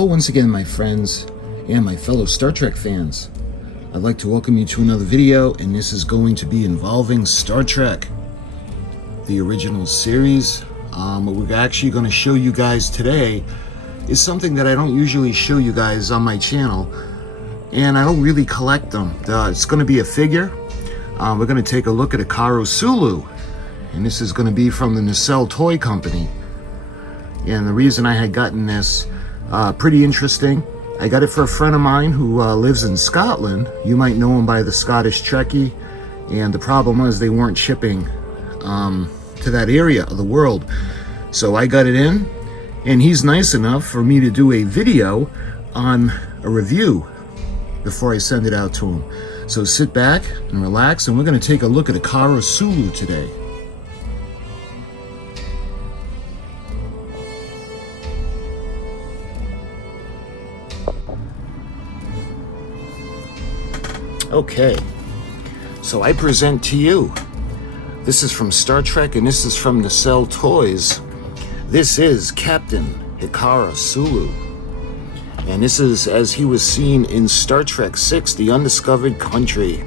Hello once again, my friends and my fellow Star Trek fans. I'd like to welcome you to another video, and this is going to be involving Star Trek, the original series. What we're actually going to show you guys today is something that I don't usually show you guys on my channel, and I don't really collect them. It's going to be a figure. We're going to take a look at HIKARU Sulu, and this is going to be from the Nacelle toy company. And the reason I had gotten this, pretty interesting. I got it for a friend of mine who lives in Scotland. You might know him by the Scottish Trekkie. And the problem was they weren't shipping to that area of the world. So I got it in, and he's nice enough for me to do a video on a review before I send it out to him. So sit back and relax, and we're going to take a look at HIKARU Sulu today. Okay, so I present to you, this is from Star Trek and this is from Nacelle Toys. This is Captain HIKARU Sulu, and this is as he was seen in Star Trek VI, The Undiscovered Country.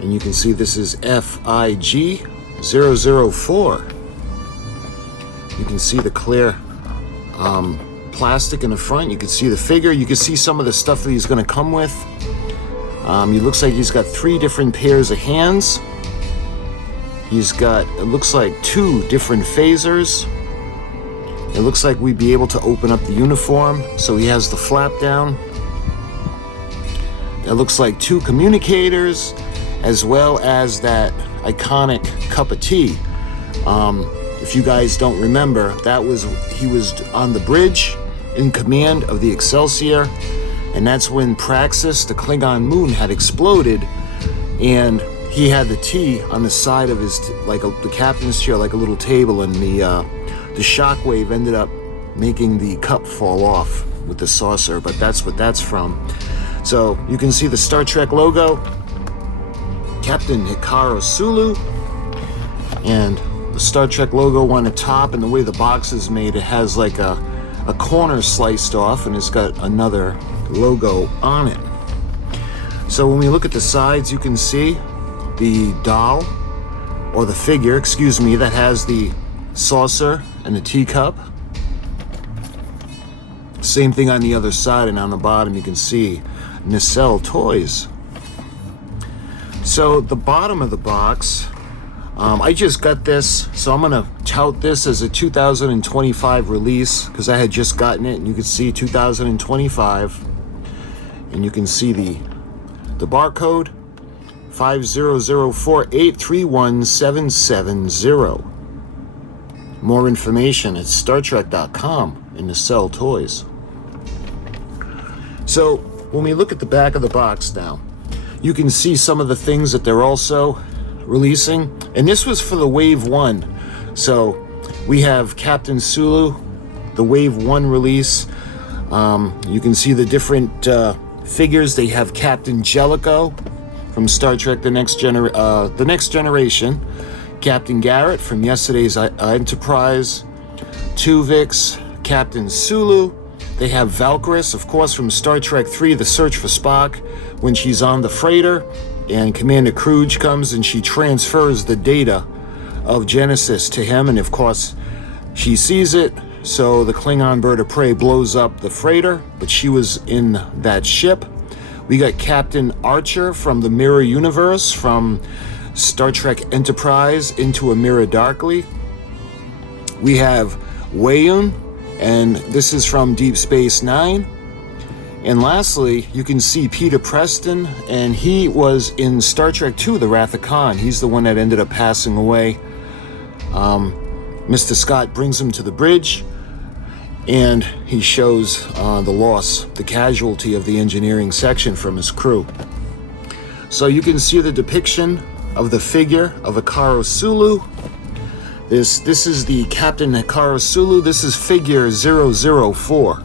And you can see this is FIG-004. You can see the clear plastic in the front. You can see the figure. You can see some of the stuff that he's going to come with. He looks like he's got 3 different pairs of hands. He's got, it looks like 2 different phasers. It looks like we'd be able to open up the uniform. So he has the flap down. It looks like 2 communicators, as well as that iconic cup of tea. If you guys don't remember, he was on the bridge in command of the Excelsior. And that's when Praxis, the Klingon moon, had exploded, and he had the tea on the side of his, the captain's chair, like a little table, and the shockwave ended up making the cup fall off with the saucer. But that's what that's from. So you can see the Star Trek logo, Captain HIKARU Sulu, and the Star Trek logo on the top. And the way the box is made, it has like a corner sliced off, and it's got another logo on it. So when we look at the sides, you can see the doll, or the figure, excuse me, that has the saucer and the teacup. Same thing on the other side, and on the bottom you can see Nacelle Toys. So the bottom of the box, I just got this, so I'm gonna tout this as a 2025 release because I had just gotten it, and you can see 2025. And you can see the barcode, 5004831770. More information at StarTrek.com in Nacelle Toys. So when we look at the back of the box now, you can see some of the things that they're also releasing. And this was for the Wave 1. So we have Captain Sulu, the Wave 1 release. You can see the different figures. They have Captain Jellicoe from Star Trek The Next Generation, Captain Garrett from yesterday's Enterprise, Tuvix, Captain Sulu. They have Valkyris, of course, from Star Trek 3, The Search for Spock, when she's on the freighter and Commander Kruge comes and she transfers the data of Genesis to him, and of course she sees it. So the Klingon bird of prey blows up the freighter, but she was in that ship. We got Captain Archer from the Mirror Universe, from Star Trek Enterprise, Into a Mirror Darkly. We have Wayun, and this is from Deep Space Nine. And lastly, you can see Peter Preston, and he was in Star Trek II, The Wrath of Khan. He's the one that ended up passing away. Mr. Scott brings him to the bridge, and he shows the loss, the casualty of the engineering section from his crew. So you can see the depiction of the figure of HIKARU Sulu. This is the Captain HIKARU Sulu. This is figure 004.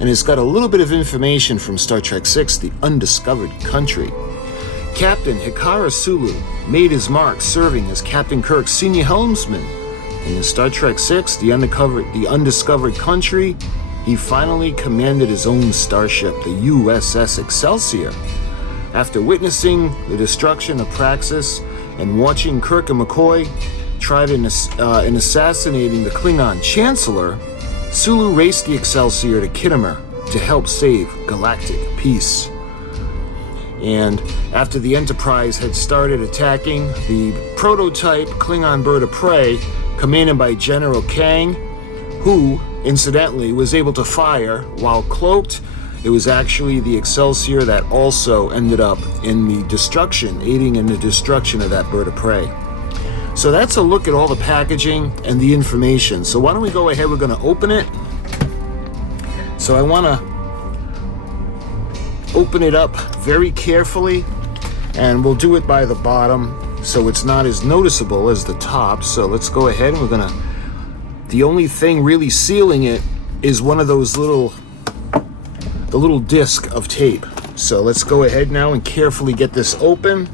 And it's got a little bit of information from Star Trek VI, The Undiscovered Country. Captain HIKARU Sulu made his mark serving as Captain Kirk's senior helmsman And in Star Trek VI, the Undiscovered Country, he finally commanded his own starship, the USS Excelsior. After witnessing the destruction of Praxis and watching Kirk and McCoy try in assassinating the Klingon Chancellor, Sulu raced the Excelsior to Khitomer to help save galactic peace. And after the Enterprise had started attacking the prototype Klingon bird of prey, commanded by General Kang, who, incidentally, was able to fire while cloaked, it was actually the Excelsior that also ended up in the destruction, aiding in the destruction of that bird of prey. So that's a look at all the packaging and the information. So why don't we go ahead, we're going to open it. So I want to open it up very carefully, and we'll do it by the bottom so it's not as noticeable as the top. So let's go ahead, and we're going to, the only thing really sealing it is one of those little disc of tape. So let's go ahead now and carefully get this open.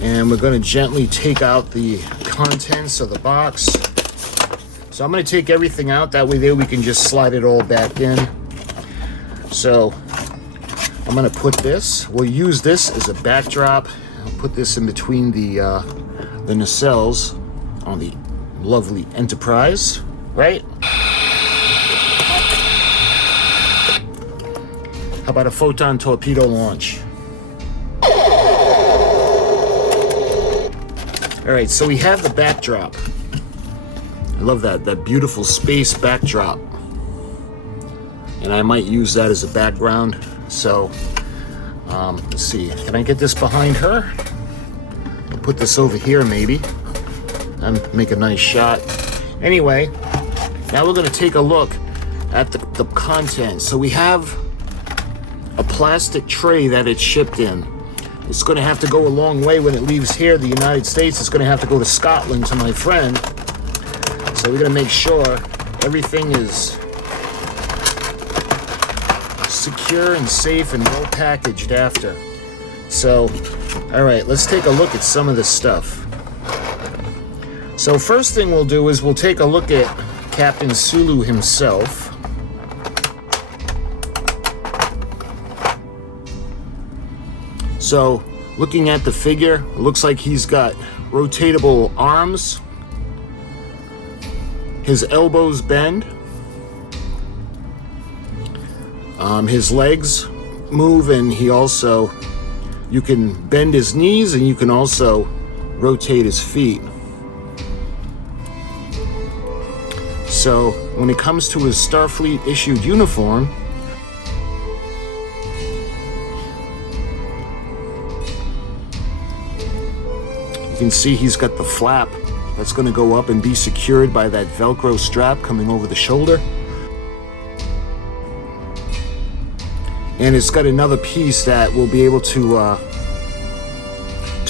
And we're going to gently take out the contents of the box. So I'm going to take everything out, that way there we can just slide it all back in. So I'm going to put this, we'll use this as a backdrop. I'll put this in between the nacelles on the lovely Enterprise, right? How about a photon torpedo launch? All right, so we have the backdrop. I love that beautiful space backdrop. And I might use that as a background. So, let's see, can I get this behind her? I'll put this over here maybe, and make a nice shot. Anyway, now we're gonna take a look at the content. So we have a plastic tray that it's shipped in. It's going to have to go a long way when it leaves here, the United States. It's going to have to go to Scotland to my friend. So we're going to make sure everything is secure and safe and well packaged after. So, all right, let's take a look at some of this stuff. So first thing we'll do is we'll take a look at Captain Sulu himself. So, looking at the figure, it looks like he's got rotatable arms. His elbows bend. His legs move, and you can bend his knees, and you can also rotate his feet. So, when it comes to his Starfleet issued uniform, you can see he's got the flap that's going to go up and be secured by that Velcro strap coming over the shoulder. And it's got another piece that will be able to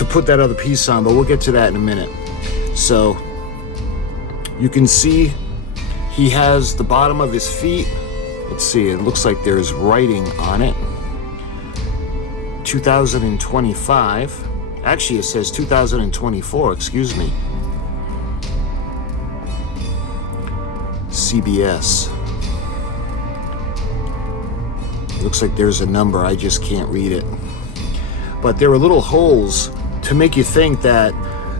put that other piece on, but we'll get to that in a minute. So you can see he has the bottom of his feet. Let's see, it looks like there's writing on it. 2025. Actually, it says 2024, excuse me. CBS. Looks like there's a number, I just can't read it. But there are little holes to make you think that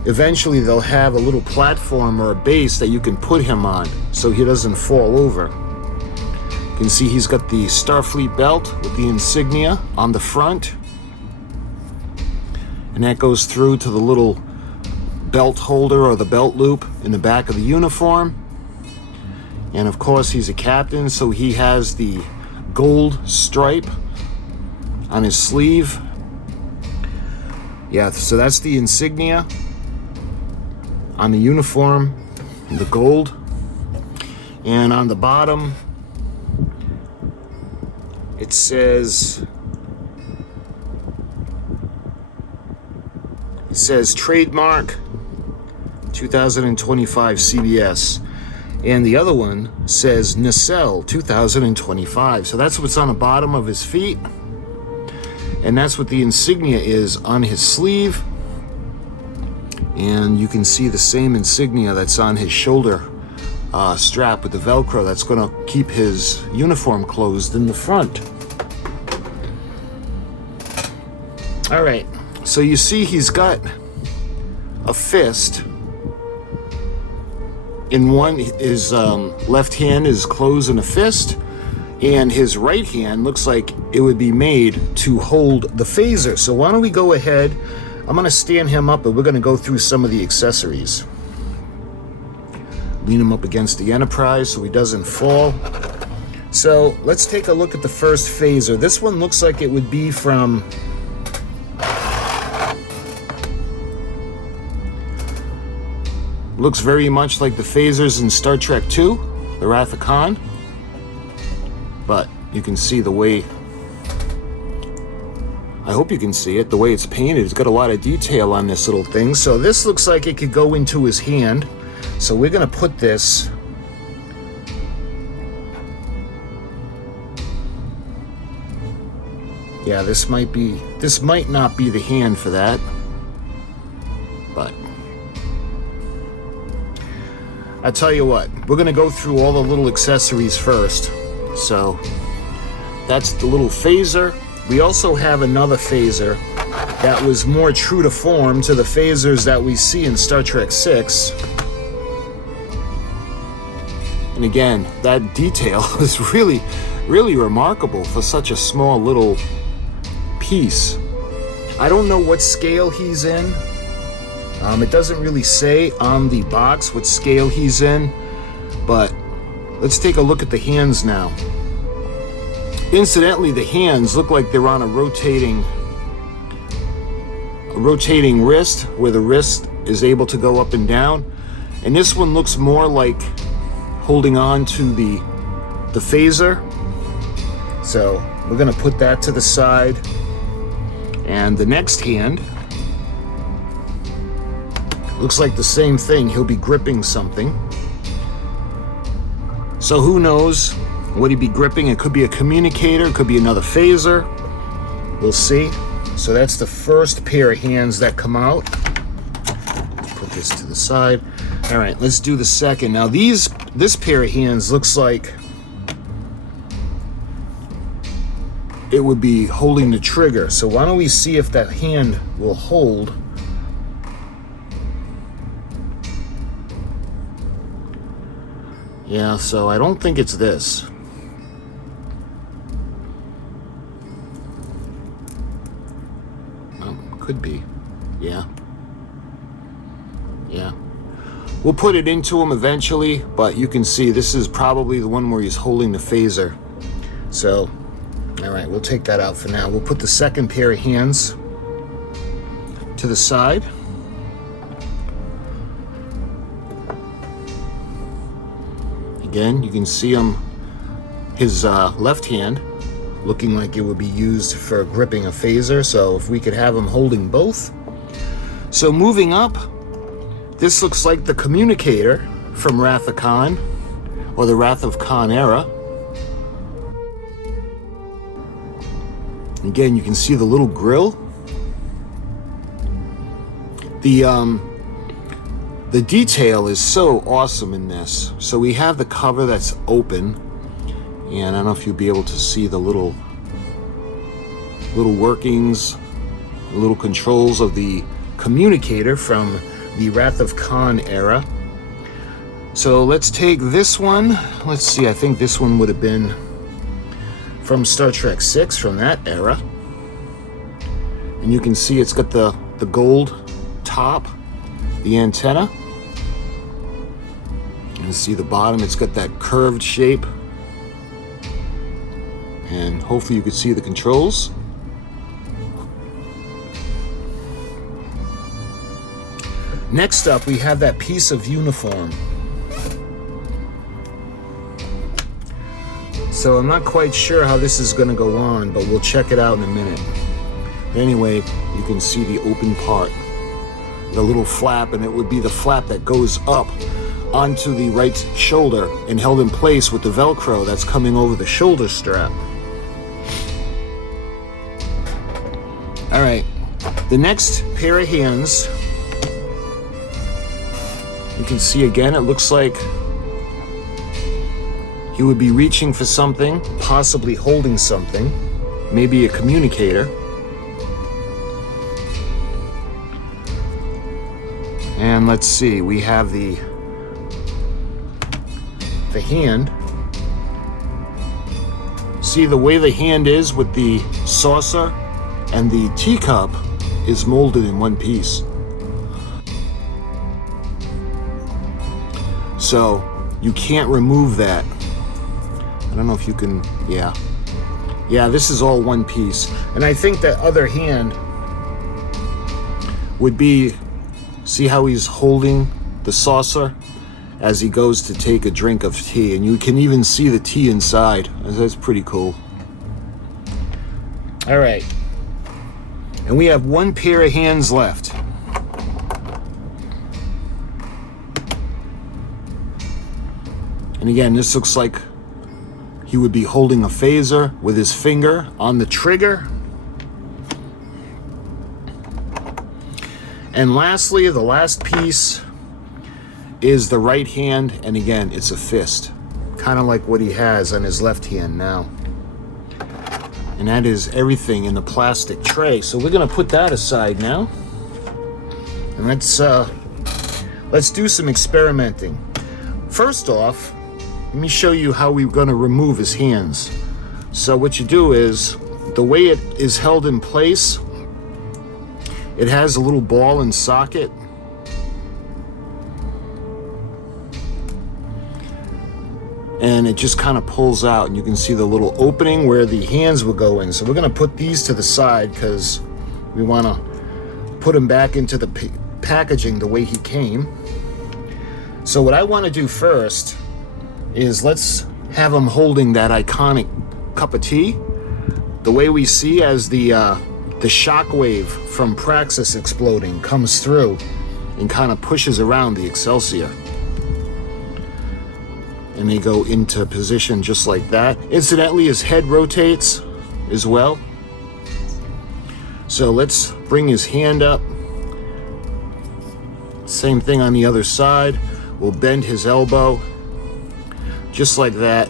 eventually they'll have a little platform or a base that you can put him on so he doesn't fall over. You can see he's got the Starfleet belt with the insignia on the front. And that goes through to the little belt holder or the belt loop in the back of the uniform. And of course he's a captain, so he has the gold stripe on his sleeve. Yeah, so that's the insignia on the uniform, the gold. And on the bottom, it says trademark 2025 CBS. And the other one says Nacelle 2025. So that's what's on the bottom of his feet. And that's what the insignia is on his sleeve. And you can see the same insignia that's on his shoulder strap with the Velcro. That's going to keep his uniform closed in the front. All right, so you see he's got a fist. In one, his left hand is closed in a fist, and his right hand looks like it would be made to hold the phaser. So why don't we go ahead, I'm gonna stand him up and we're gonna go through some of the accessories. Lean him up against the Enterprise so he doesn't fall. So let's take a look at the first phaser. This one looks like it would be from looks very much like the phasers in Star Trek II, the Wrath of Khan. But you can see the way, I hope you can see it, the way it's painted. It's got a lot of detail on this little thing. So this looks like it could go into his hand. So we're gonna put this this might not be the hand for that, but I tell you what, we're gonna go through all the little accessories first. So that's the little phaser. We also have another phaser that was more true to form to the phasers that we see in Star Trek VI. And again, that detail is really, really remarkable for such a small little piece. I don't know what scale he's in. It doesn't really say on the box what scale he's in, but let's take a look at the hands now. Incidentally, the hands look like they're on a rotating wrist, where the wrist is able to go up and down. And this one looks more like holding on to the phaser. So we're gonna put that to the side. And the next hand looks like the same thing. He'll be gripping something. So who knows what he'd be gripping? It could be a communicator, it could be another phaser. We'll see. So that's the first pair of hands that come out. Let's put this to the side. All right, let's do the second. Now this pair of hands looks like it would be holding the trigger. So why don't we see if that hand will hold. Yeah, so I don't think it's this. Could be. Yeah. We'll put it into him eventually, but you can see this is probably the one where he's holding the phaser. So, all right, we'll take that out for now. We'll put the second pair of hands to the side. Again, you can see him, his left hand looking like it would be used for gripping a phaser. So if we could have him holding both. So moving up, this looks like the communicator from Wrath of Khan, or the Wrath of Khan era. Again, you can see the little grill. The detail is so awesome in this. So we have the cover that's open, and I don't know if you'll be able to see the little workings, the little controls of the communicator from the Wrath of Khan era. So let's take this one. Let's see, I think this one would have been from Star Trek VI, from that era. And you can see it's got the gold top, the antenna. You can see the bottom, it's got that curved shape. And hopefully you can see the controls. Next up, we have that piece of uniform. So I'm not quite sure how this is going to go on, but we'll check it out in a minute. Anyway, you can see the open part, the little flap, and it would be the flap that goes up onto the right shoulder and held in place with the Velcro that's coming over the shoulder strap. All right, the next pair of hands, you can see again, it looks like he would be reaching for something, possibly holding something, maybe a communicator. And let's see, we have the hand. See the way the hand is with the saucer and the teacup is molded in one piece. So you can't remove that. I don't know if you can, yeah, this is all one piece. And I think that other hand would be, see how he's holding the saucer as he goes to take a drink of tea, and you can even see the tea inside. That's pretty cool. All right, and we have one pair of hands left. And again, this looks like he would be holding a phaser with his finger on the trigger. And lastly, the last piece is the right hand, and again, it's a fist, kind of like what he has on his left hand now. And that is everything in the plastic tray. So we're gonna put that aside now, and let's do some experimenting. First off, let me show you how we're gonna remove his hands. So what you do is, the way it is held in place, it has a little ball and socket. And it just kind of pulls out, and you can see the little opening where the hands will go in. So we're going to put these to the side because we want to put him back into the packaging the way he came. So what I want to do first is let's have him holding that iconic cup of tea, the way we see as the shock wave from Praxis exploding comes through and kind of pushes around the Excelsior. And they go into position just like that. Incidentally, his head rotates as well. So let's bring his hand up. Same thing on the other side. We'll bend his elbow just like that.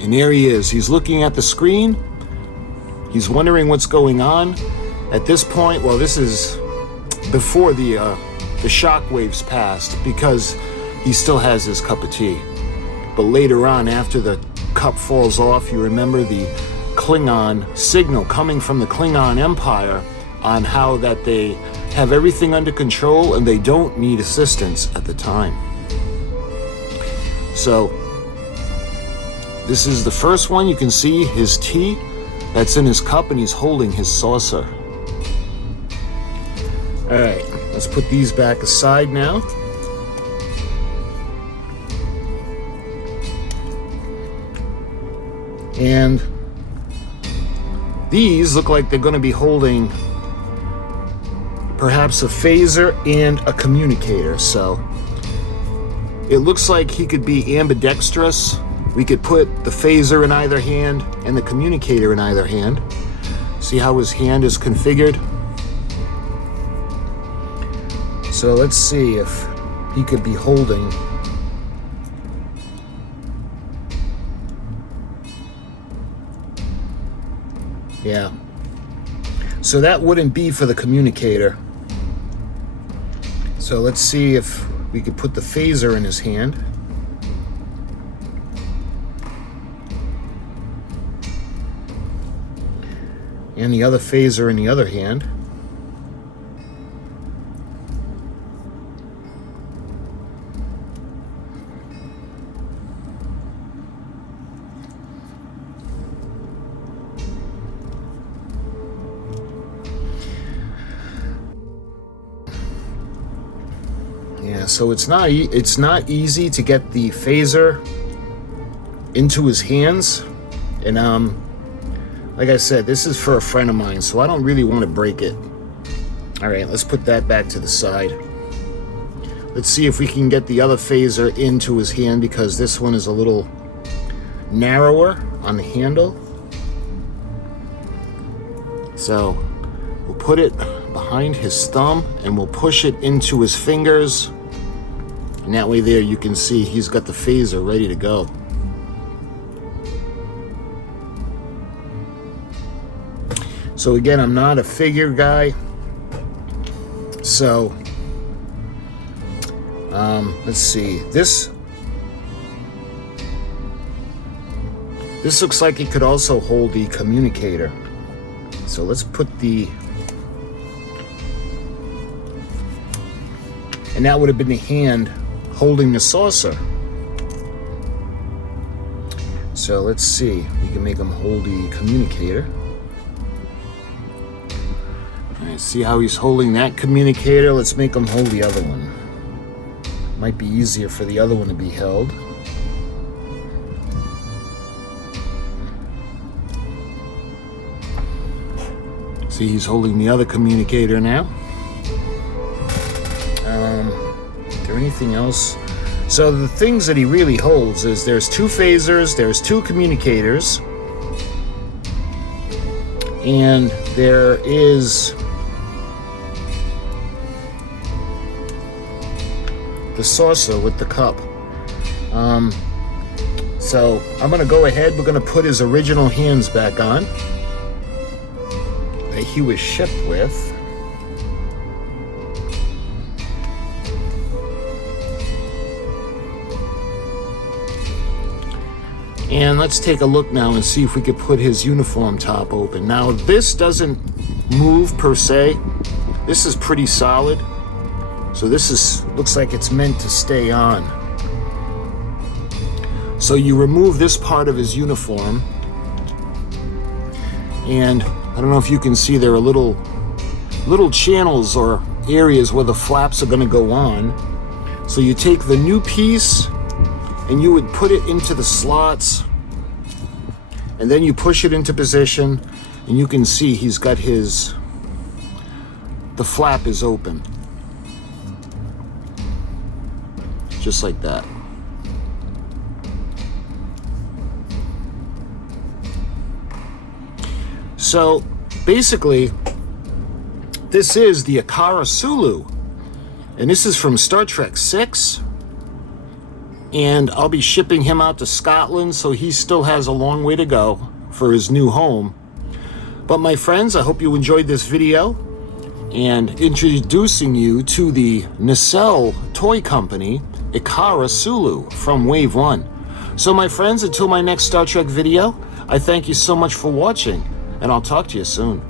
And there he is. He's looking at the screen. He's wondering what's going on. At this point, well, this is before the shock waves passed, because he still has his cup of tea. But later on, after the cup falls off, you remember the Klingon signal coming from the Klingon Empire on how that they have everything under control and they don't need assistance at the time. So this is the first one. You can see his tea that's in his cup, and he's holding his saucer. All right, let's put these back aside now. And these look like they're going to be holding perhaps a phaser and a communicator. So it looks like he could be ambidextrous. We could put the phaser in either hand and the communicator in either hand. See how his hand is configured? So let's see if he could be holding. Yeah. So that wouldn't be for the communicator. So let's see if we could put the phaser in his hand. And the other phaser in the other hand. Yeah, so it's not easy to get the phaser into his hands. And like I said, this is for a friend of mine, so I don't really want to break it. All right, let's put that back to the side. Let's see if we can get the other phaser into his hand, because this one is a little narrower on the handle. So we'll put it behind his thumb and we'll push it into his fingers. And that way there you can see he's got the phaser ready to go. So again, I'm not a figure guy. So let's see. This looks like it could also hold the communicator. So let's put the, and that would have been the hand holding the saucer. So let's see, we can make him hold the communicator. All right, see how he's holding that communicator? Let's make him hold the other one. Might be easier for the other one to be held. See, he's holding the other communicator now. Is there anything else? So the things that he really holds is there's 2 phasers, there's 2 communicators, and there is the saucer with the cup. So I'm gonna go ahead, we're gonna put his original hands back on that he was shipped with. And let's take a look now and see if we could put his uniform top open. Now this doesn't move per se. This is pretty solid. So this is, looks like it's meant to stay on. So you remove this part of his uniform, and I don't know if you can see there are little channels or areas where the flaps are going to go on. So you take the new piece and you would put it into the slots, and then you push it into position, and you can see he's got his, the flap is open. Just like that. So basically, this is the HIKARU Sulu, and this is from Star Trek 6, and I'll be shipping him out to Scotland, so he still has a long way to go for his new home. But my friends, I hope you enjoyed this video and introducing you to the Nacelle toy company, HIKARU Sulu from Wave 1. So my friends, until my next Star Trek video, I thank you so much for watching, and I'll talk to you soon.